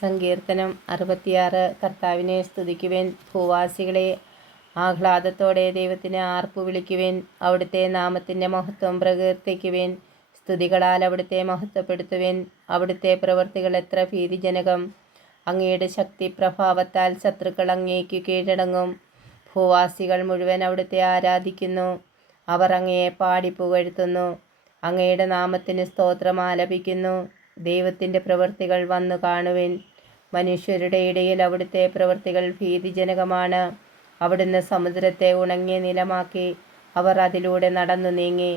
സങ്കീർത്തനം 66. കർത്താവിനെ സ്തുതിക്കുവിൻ. ഭൂവാസികളെ ആഹ്ലാദത്തോടെ ദൈവത്തിന് ആർപ്പു വിളിക്കുവിൻ. അവിടുത്തെ നാമത്തിൻ്റെ മഹത്വം പ്രകീർത്തിക്കുവിൻ. സ്തുതികളാൽ അവിടുത്തെ മഹത്വപ്പെടുത്തുവിൻ. അവിടുത്തെ പ്രവൃത്തികൾ എത്ര ഭീതിജനകം! അങ്ങയുടെ ശക്തി പ്രഭാവത്താൽ ശത്രുക്കൾ അങ്ങേക്കു കീഴടങ്ങും. ഭൂവാസികൾ മുഴുവൻ അവിടുത്തെ ആരാധിക്കുന്നു. അവർ അങ്ങയെ പാടി പുകഴ്ത്തുന്നു. അങ്ങയുടെ നാമത്തിന് സ്തോത്രം ആലപിക്കുന്നു. ദൈവത്തിൻ്റെ പ്രവൃത്തികൾ വന്നു കാണുവിൻ. മനുഷ്യരുടെ ഇടയിൽ അവിടുത്തെ പ്രവൃത്തികൾ ഭീതിജനകമാണ്. അവിടുന്ന് സമുദ്രത്തെ ഉണങ്ങിയ നിലമാക്കി. അവർ അതിലൂടെ നടന്നു നീങ്ങി.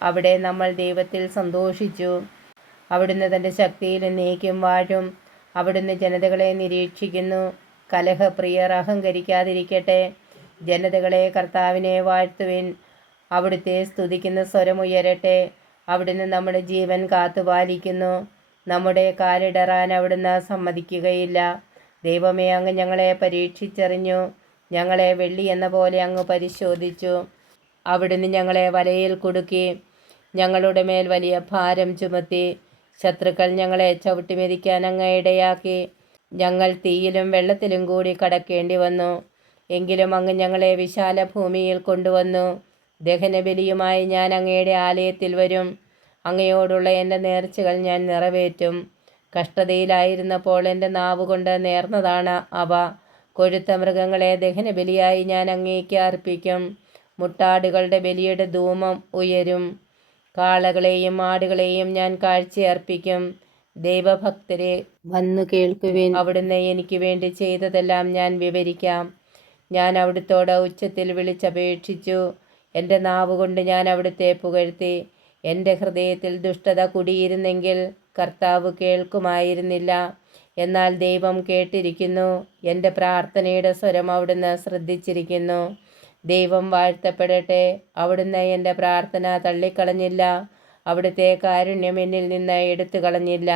അവിടെ നമ്മൾ ദൈവത്തിൽ സന്തോഷിച്ചു. അവിടുന്ന് തൻ്റെ ശക്തിയിൽ എന്നേക്കും വാഴും. അവിടുന്ന് ജനതകളെ നിരീക്ഷിക്കുന്നു. കലഹപ്രിയർ അഹങ്കരിക്കാതിരിക്കട്ടെ. ജനതകളെ കർത്താവിനെ വാഴ്ത്തുവിൻ. അവിടുത്തെ സ്തുതിക്കുന്ന സ്വരമുയരട്ടെ. അവിടുന്ന് നമ്മുടെ ജീവൻ കാത്തുപാലിക്കുന്നു. നമ്മുടെ കാലിടറാൻ അവിടുന്ന് സമ്മതിക്കുകയില്ല. ദൈവമേ, അങ്ങ് ഞങ്ങളെ പരീക്ഷിച്ചറിഞ്ഞു. ഞങ്ങളെ വെള്ളി എന്ന പോലെ അങ്ങ് പരിശോധിച്ചു. അവിടുന്ന് ഞങ്ങളെ വലയിൽ കുടുക്കി. ഞങ്ങളുടെ മേൽ വലിയ ഭാരം ചുമത്തി. ശത്രുക്കൾ ഞങ്ങളെ ചവിട്ടിമെതിക്കാൻ അങ്ങ് ഇടയാക്കി. ഞങ്ങൾ തീയിലും വെള്ളത്തിലും കൂടി കടക്കേണ്ടി വന്നു. എങ്കിലും അങ്ങ് ഞങ്ങളെ വിശാല ഭൂമിയിൽ കൊണ്ടുവന്നു. ദഹനബലിയുമായി ഞാൻ അങ്ങയുടെ ആലയത്തിൽ വരും. അങ്ങയോടുള്ള എൻ്റെ നേർച്ചകൾ ഞാൻ നിറവേറ്റും. കഷ്ടതയിലായിരുന്നപ്പോൾ എൻ്റെ നാവുകൊണ്ട് നേർന്നതാണ് അവ. കൊഴുത്ത മൃഗങ്ങളെ ദഹനബലിയായി ഞാൻ അങ്ങേക്ക് അർപ്പിക്കും. മുട്ടാടുകളുടെ ബലിയുടെ ധൂമം ഉയരും. കാളകളെയും ആടുകളെയും ഞാൻ കാഴ്ചയർപ്പിക്കും. ദൈവഭക്തരെ വന്നു കേൾക്കുവിൻ. അവിടുന്ന് എനിക്ക് വേണ്ടി ചെയ്തതെല്ലാം ഞാൻ വിവരിക്കാം. ഞാൻ അവിടുത്തോട് ഉച്ചത്തിൽ വിളിച്ചപേക്ഷിച്ചു. എൻ്റെ നാവുകൊണ്ട് ഞാൻ അവിടുത്തെ പുകഴ്ത്തി. എൻ്റെ ഹൃദയത്തിൽ ദുഷ്ടത കുടിയിരുന്നെങ്കിൽ കർത്താവ് കേൾക്കുമായിരുന്നില്ല. എന്നാൽ ദൈവം കേട്ടിരിക്കുന്നു. എൻ്റെ പ്രാർത്ഥനയുടെ സ്വരം അവിടുന്ന് ശ്രദ്ധിച്ചിരിക്കുന്നു. ദൈവം വാഴ്ത്തപ്പെടട്ടെ. അവിടുന്ന് എൻ്റെ പ്രാർത്ഥന തള്ളിക്കളഞ്ഞില്ല. അവിടുത്തെ കാരുണ്യം എന്നിൽ നിന്ന് എടുത്തു കളഞ്ഞില്ല.